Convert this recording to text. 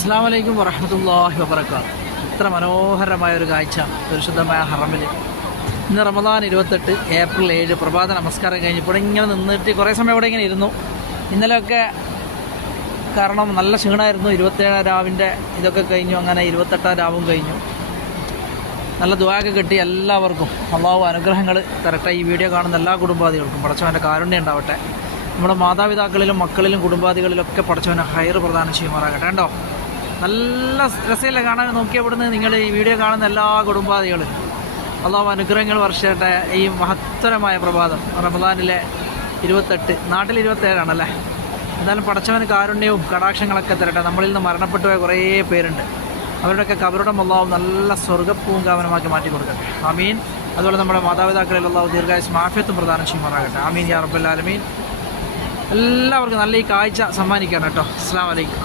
അസ്സലാമു അലൈക്കും വറഹ്മത്തുള്ളാഹി വബറകാതുഹു. ഇത്ര മനോഹരമായ ഒരു കാഴ്ച പരിശുദ്ധമായ ഹറമിൽ. ഇന്ന് റമദാൻ 28 ഏപ്രിൽ 7 പ്രഭാത നമസ്കാരം കഴിഞ്ഞപ്പോൾ ഇങ്ങനെ നിന്നിട്ട് കുറേ സമയം ഇവിടെ ഇങ്ങനെ ഇരുന്നു. ഇന്നലെയൊക്കെ കാരണം നല്ല ക്ഷീണമായിരുന്നു. 27 രാവിൻ്റെ ഇതൊക്കെ കഴിഞ്ഞു, അങ്ങനെ 28 രാവും കഴിഞ്ഞു. നല്ല ദുആയൊക്കെ കിട്ടി. എല്ലാവർക്കും അള്ളാഹു അനുഗ്രഹങ്ങൾ തരട്ടെ. ഈ വീഡിയോ കാണുന്ന എല്ലാ കുടുംബാദികൾക്കും പടച്ചവൻ്റെ കാരുണ്യം ഉണ്ടാവട്ടെ. നമ്മുടെ മാതാപിതാക്കളിലും മക്കളിലും കുടുംബാദികളിലൊക്കെ പടച്ചവനെ ഹൈർ പ്രദാനം ചെയ്യുമാറാകട്ടെ. കണ്ടോ, നല്ല രസമില്ല കാണാൻ. നോക്കിയവിടുന്ന് നിങ്ങൾ ഈ വീഡിയോ കാണുന്ന എല്ലാ കുടുംബാദികളും അള്ളാഹു അനുഗ്രഹങ്ങൾ വർഷിക്കട്ടെ. ഈ മഹത്തരമായ പ്രഭാതം റമദാനിലെ 28, നാട്ടിൽ 27 ആണല്ലേ. എന്തായാലും പടച്ചവന് കാരുണ്യവും കടാക്ഷങ്ങളൊക്കെ തരട്ടെ. നമ്മളിൽ നിന്ന് മരണപ്പെട്ടു പോയ കുറേ പേരുണ്ട്. അവരുടെയൊക്കെ കബറുടെ അള്ളാഹു നല്ല സ്വർഗ്ഗപ്പൂങ്കാവനമാക്കി മാറ്റി കൊടുക്കട്ടെ. ആമീൻ. അതുപോലെ നമ്മുടെ മാതാപിതാക്കളിൽ അള്ളാഹു ദീർഘായുസ്സും ആഫിയത്തും പ്രദാനം ചെയ്യുമാറാകട്ടെ. ആമീൻ യാ റബ്ബൽ ആലമീൻ. എല്ലാവർക്കും നല്ല ഈ കാഴ്ച സമ്മാനിക്കണം കേട്ടോ. അസ്സലാമു അലൈക്കും.